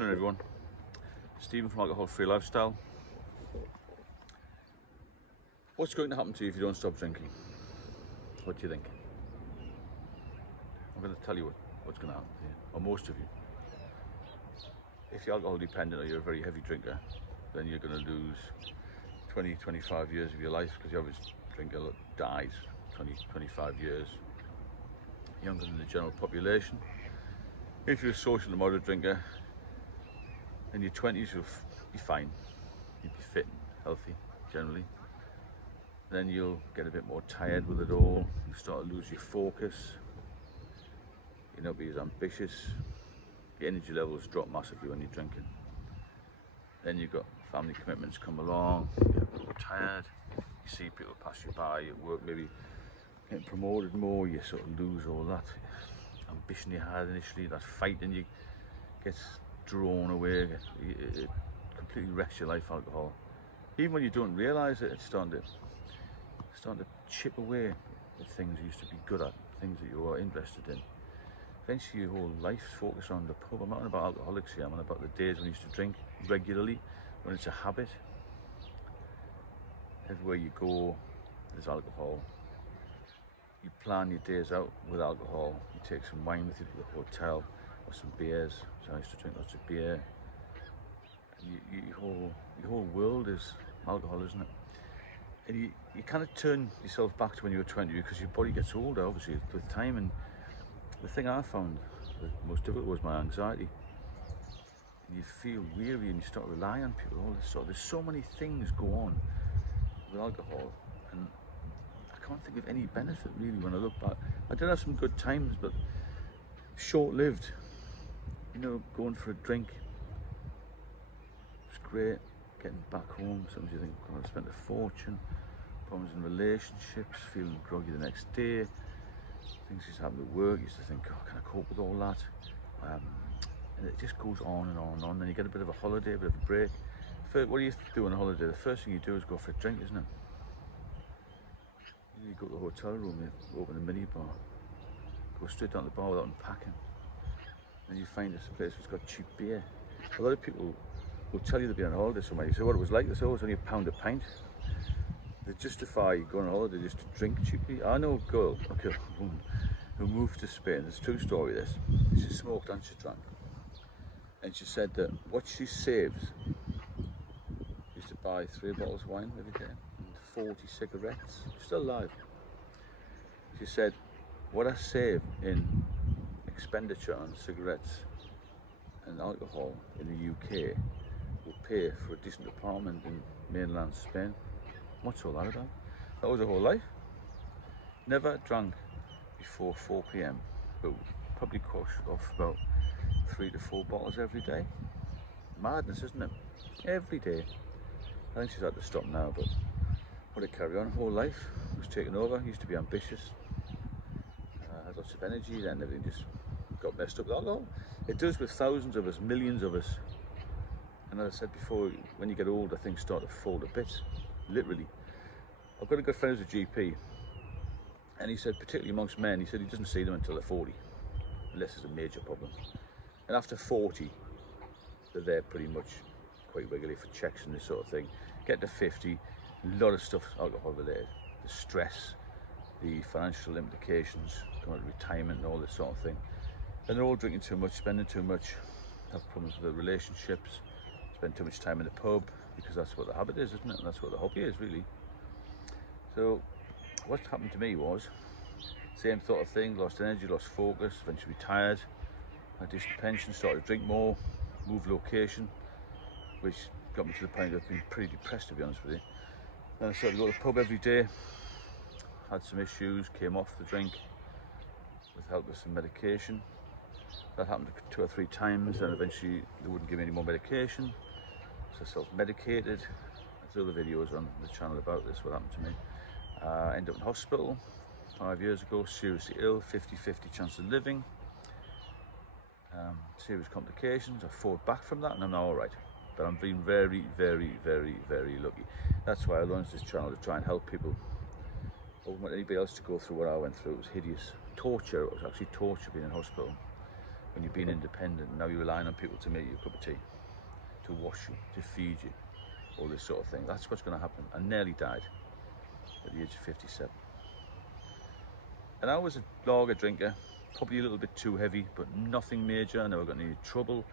afternoon, everyone. Stephen from Alcohol Free Lifestyle. What's going to happen to you if you don't stop drinking? What do you think? I'm going to tell you what's going to happen to you, or most of you. If you're alcohol dependent or you're a very heavy drinker, then you're going to lose 20, 25 years of your life, because the average drinker dies 20, 25 years younger than the general population. If you're a social and moderate drinker, in your 20s you'll be fine. You'll be fit and healthy generally. Then you'll get a bit more tired with it all. You start to lose your focus. You'll not be as ambitious. Your energy levels drop massively when you're drinking. Then you've got family commitments come along. You get a little tired. You see people pass you by at work, maybe getting promoted more. You sort of lose all that ambition you had initially. That fight in you gets drawn away. It completely wrecks your life, alcohol. Even when you don't realise it, it's starting to chip away at things you used to be good at, things that you were interested in. Eventually your whole life's focused on the pub. I'm not on about alcoholics here, I'm on about the days when you used to drink regularly, when it's a habit. Everywhere you go, there's alcohol. You plan your days out with alcohol. You take some wine with you to the hotel, or some beers. So I used to drink lots of beer. And your whole world is alcohol, isn't it? And you kind of turn yourself back to when you were 20, because your body gets older, obviously, with time. And the thing I found the most difficult was my anxiety. And you feel weary and you start relying on people, all this sort. There's so many things go on with alcohol, and I can't think of any benefit really when I look back. I did have some good times, but short-lived. You know, going for a drink, it's great. Getting back home, sometimes you think, God, I spent a fortune. Problems in relationships, feeling groggy the next day. Things used to happen at work, you used to think, oh, can I cope with all that? And it just goes on and on and on. Then you get a bit of a holiday, a bit of a break. What do you do on a holiday? The first thing you do is go for a drink, isn't it? You go to the hotel room, you open a mini bar, go straight down to the bar without unpacking. And you find this place that's got cheap beer. A lot of people will tell you they've been on holiday somewhere. You say what it was like. They say, oh, it's only £1 a pint. They justify going on holiday just to drink cheaply. I know a girl, who moved to Spain. It's a true story, this. She smoked and she drank. And she said that what she saves, used to buy 3 bottles of wine every day and 40 cigarettes. She's still alive. She said, what I save in expenditure on cigarettes and alcohol in the UK will pay for a decent apartment in mainland Spain. What's all that about? That was her whole life. Never drank before 4 p.m, but probably cost off about 3 to 4 bottles every day. Madness, isn't it? Every day. I think she's had to stop now, but would it carry on? Her whole life was taken over. Used to be ambitious, had lots of energy, then everything just got messed up with alcohol. It does with thousands of us, millions of us. And as I said before, when you get older, things start to fall to bits, literally. I've got a good friend who's a GP, and he said, particularly amongst men, he said he doesn't see them until they're 40, unless there's a major problem. And after 40, they're there pretty much quite regularly for checks and this sort of thing. Get to 50, a lot of stuff alcohol related. The stress, the financial implications, going to retirement and all this sort of thing. And they're all drinking too much, spending too much, have problems with their relationships, spend too much time in the pub, because that's what the habit is, isn't it? And that's what the hobby is, really. So what happened to me was, same sort of thing, lost energy, lost focus, eventually retired, had a decent pension, started to drink more, moved location, which got me to the point of being pretty depressed, to be honest with you. Then I started to go to the pub every day, had some issues, came off the drink with help with some medication. That happened 2 or 3 times, and eventually they wouldn't give me any more medication, so I self-medicated. There's other videos on the channel about this, what happened to me. Ended up in hospital 5 years ago, seriously ill, 50-50 chance of living. Serious complications. I fought back from that and I'm now alright. But I'm being very, very, very, very lucky. That's why I launched this channel, to try and help people. I wouldn't want anybody else to go through what I went through. It was hideous. Torture. It was actually torture being in hospital. when you're being independent, and now you're relying on people to make you a cup of tea, to wash you, to feed you, all this sort of thing. That's what's going to happen. I nearly died at the age of 57. And I was a lager drinker, probably a little bit too heavy, but nothing major. I never got any trouble.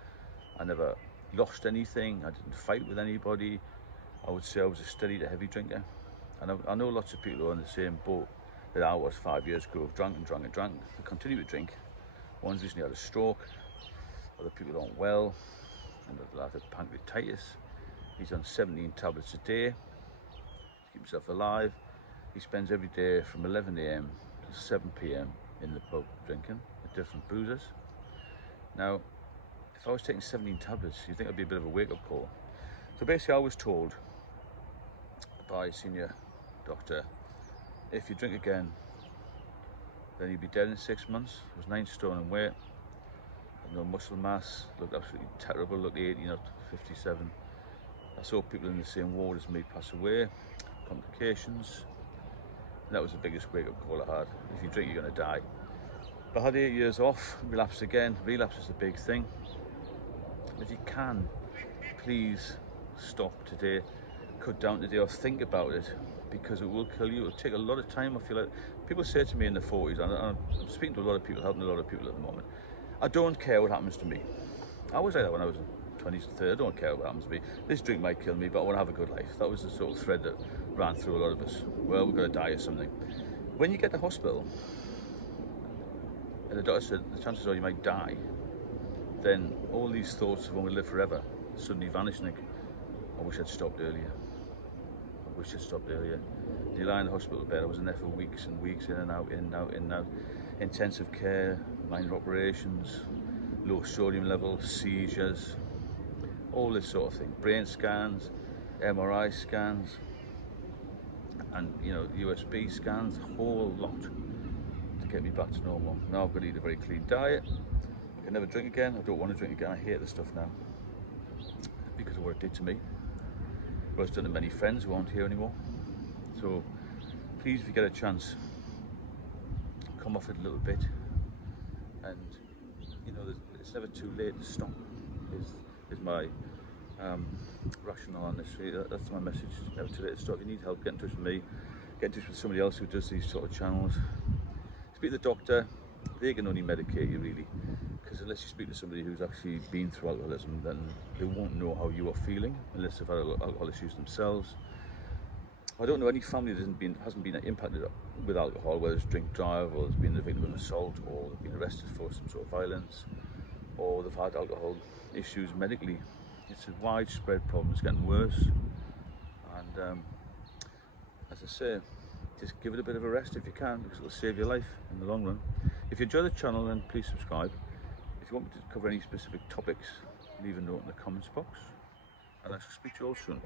I never lost anything. I didn't fight with anybody. I would say I was a steady to heavy drinker. And I know lots of people who are in the same boat that I was 5 years ago, have drunk and drunk and drunk. They continue to drink. One's recently had a stroke. Other people aren't well. Another had pancreatitis. He's on 17 tablets a day to keep himself alive. He spends every day from 11 AM to 7 PM in the pub drinking at different boozers. Now, if I was taking 17 tablets, you'd think it'd be a bit of a wake-up call. So basically I was told by a senior doctor, if you drink again, then you'd be dead in 6 months. I was 9 stone in weight, had no muscle mass, looked absolutely terrible, looked 80, not 57. I saw people in the same ward as me pass away, complications. And that was the biggest wake-up call I had. If you drink, you're going to die. But I had 8 years off, relapsed again. Relapse is the big thing. If you can, please stop today, cut down today, or think about it, because it will kill you. It'll take a lot of time off your life. People say to me in their 40s, and I'm speaking to a lot of people, helping a lot of people at the moment, I don't care what happens to me. I was like that when I was in 20s and 30s. I don't care what happens to me. This drink might kill me, but I want to have a good life. That was the sort of thread that ran through a lot of us. Well, we're going to die or something. When you get to hospital, and the doctor said the chances are you might die, then all these thoughts of when we live forever suddenly vanish, and think, I wish I'd stopped earlier. I wish I'd stopped earlier. You lie in the hospital bed, I was in there for weeks and weeks, in and out, in and out, in and out. Intensive care, minor operations, low sodium levels, seizures, all this sort of thing. Brain scans, MRI scans, and USB scans, a whole lot to get me back to normal. Now I've got to eat a very clean diet. I can never drink again. I don't want to drink again. I hate this stuff now because of what it did to me. But it's done to many friends who aren't here anymore. So please, if you get a chance, come off it a little bit. And it's never too late to stop. Is my rationale on this. That's my message. It's never too late to stop. If you need help, get in touch with me. Get in touch with somebody else who does these sort of channels. Speak to the doctor. They can only medicate you, really, because unless you speak to somebody who's actually been through alcoholism, then they won't know how you are feeling unless they've had alcohol issues themselves. I don't know any family that hasn't been impacted with alcohol, whether it's drink drive, or there's been the victim of assault, or they've been arrested for some sort of violence, or they've had alcohol issues medically. It's a widespread problem. It's getting worse, and as I say, just give it a bit of a rest if you can, because it'll save your life in the long run. If you enjoy the channel, then please subscribe. If you want me to cover any specific topics, leave a note in the comments box, and I shall speak to you all soon.